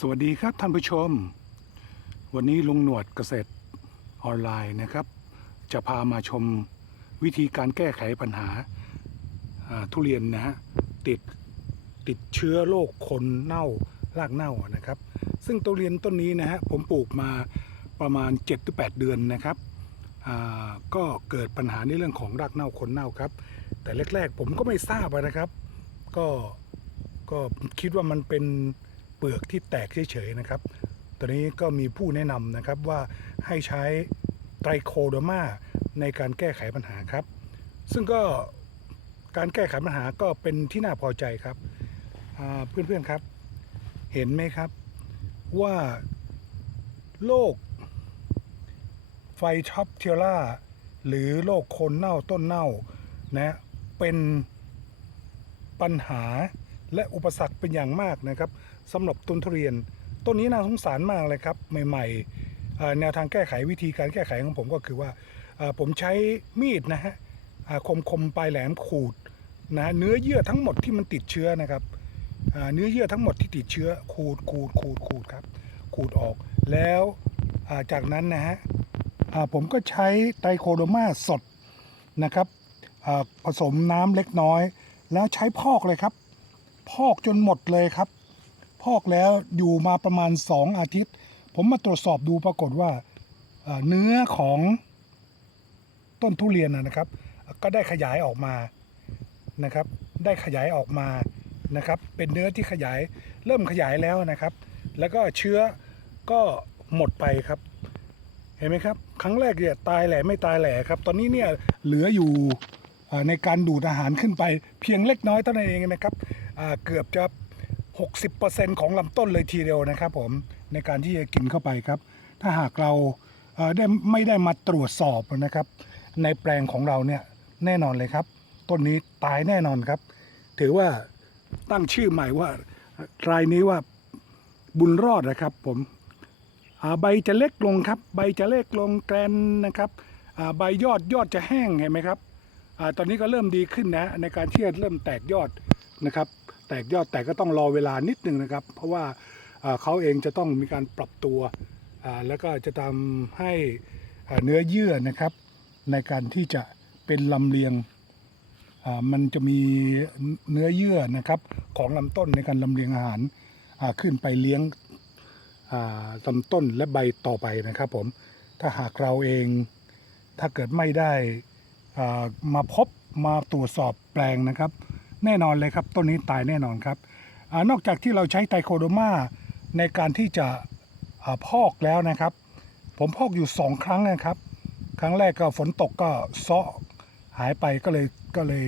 สวัสดีครับท่านผู้ชม วันนี้ลุงหนวดเกษตรออนไลน์นะครับ จะพามาชมวิธีการแก้ไขปัญหาทุเรียนนะฮะติดติดเชื้อโรคคนเน่ารากเน่านะครับ ซึ่งทุเรียนต้นนี้นะฮะผมปลูกมาประมาณ7หรือ8เดือนนะครับก็เกิดปัญหาในเรื่องของรากเน่าคนเน่าครับ แต่แรก ๆ ผมก็ไม่ทราบนะครับ ก็ก็คิดว่ามันเป็น ปลือกที่แตกเฉยๆนะครับ ตอนนี้ก็มีผู้แนะนำนะครับว่าให้ใช้ไตรโคโดมาในการแก้ไขปัญหาครับ ซึ่งก็การแก้ไขปัญหาก็เป็นที่น่าพอใจครับเพื่อนๆครับ เห็นไหมครับว่าโรคไฟช็อปเทียล่าหรือโรคคนเน่าต้นเน่านะเป็นปัญหา และอุปสรรคเป็นอย่างมากนะครับสำหรับต้นทุเรียน ต้นนี้น่าสงสารมากเลยครับใหม่ๆแนวทางแก้ไขวิธีการแก้ไขของผมก็คือว่าผมใช้มีดนะฮะคมคมๆปลายแหลมขูดนะเนื้อเยื่อทั้งหมดที่มันติดเชื้อนะครับเนื้อเยื่อทั้งหมดที่ติดเชื้อขูดขูดขูดขูดครับขูดออกแล้วจากนั้นนะฮะผมก็ใช้ไตรโคโดมาสดนะครับผสมน้ำเล็กน้อย แล้วใช้พอกเลยครับ พอกจนหมดเลยครับ พอกแล้วอยู่มาประมาณ 2 อาทิตย์ ผมมาตรวจสอบดูปรากฏว่าเนื้อของต้นทุเรียนนะครับ ก็ได้ขยายออกมานะครับ ได้ขยายออกมานะครับ เป็นเนื้อที่ขยายเริ่มขยายแล้วนะครับ แล้วก็เชื้อก็หมดไปครับ เห็นไหมครับ ครั้งแรกเนี่ยตายแหล่ไม่ตายแหล่ครับ ตอนนี้เนี่ยเหลืออยู่ในการดูดอาหารขึ้นไปเพียงเล็กน้อยเท่านั้นเองนะครับ เกือบจะ 60%ของลำต้นเลยทีเดียวนะครับผมในการที่จะกินเข้าไปครับ ถ้าหากเราได้ไม่ได้มาตรวจสอบนะครับ ในแปลงของเราเนี่ยแน่นอนเลยครับ ต้นนี้ตายแน่นอนครับ ถือว่าตั้งชื่อใหม่ว่ารายนี้ว่าบุญรอดนะครับผมใบจะเล็กลงครับ ใบจะเล็กลงแกรนนะครับใบยอดยอดจะแห้งเห็นไหมครับอตอนนี้ก็เริ่มดีขึ้นนะในการที่จะเริ่มแตกยอดนะครับ แตกยอดแต่ก็ต้องรอเวลานิดนึงนะครับ เพราะว่าเขาเองจะต้องมีการปรับตัว แล้วก็จะทำให้เนื้อเยื่อนะครับ ในการที่จะเป็นลำเลียงมันจะมีเนื้อเยื่อนะครับของลำต้นในการลำเลียงอาหารขึ้นไปเลี้ยงลำต้นและใบต่อไปนะครับผมถ้าหากเราเองถ้าเกิดไม่ได้มาพบมาตรวจสอบแปลงนะครับ แน่นอนเลยครับ ต้นนี้ตายแน่นอนครับอนอกจากที่เราใช้ไตรโคโดมาในการที่จะอาพอกแล้วนะครับ ผมพอกอยู่สองครั้งนะครับ ครั้งแรกก็ฝนตกก็เซาะหายไปก็เลยก็เลย